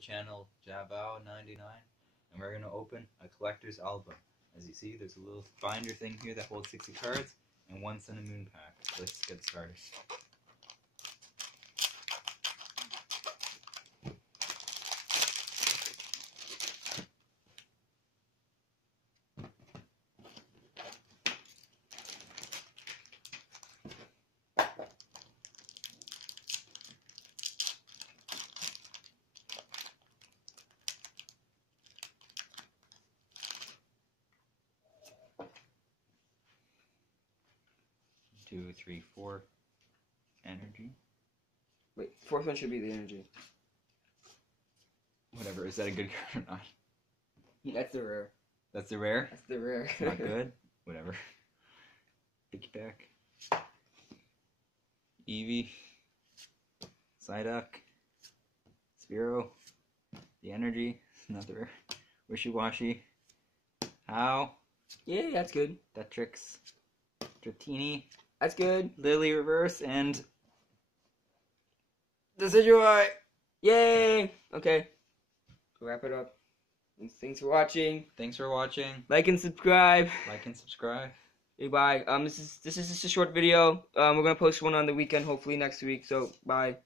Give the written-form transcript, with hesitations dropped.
channel Javao99, and we're going to open a collector's album. As you see, there's a little binder thing here that holds 60 cards and one Sun and Moon pack. Let's get started. Two, three, four. Energy. Wait, fourth one should be the energy. Whatever. Is that a good card or not? That's the rare. That's the rare? That's the rare. Not good? Whatever. Piggyback. Eevee. Psyduck. Spearow. The energy. Not the rare. Wishy-Washy. How? Yeah, that's good. Detrix. Dratini. That's good. Lily reverse and Decidueye. Yay! Okay. Wrap it up. Thanks for watching. Thanks for watching. Like and subscribe. Like and subscribe. Bye. This is just a short video. We're gonna post one on the weekend, hopefully next week. So bye.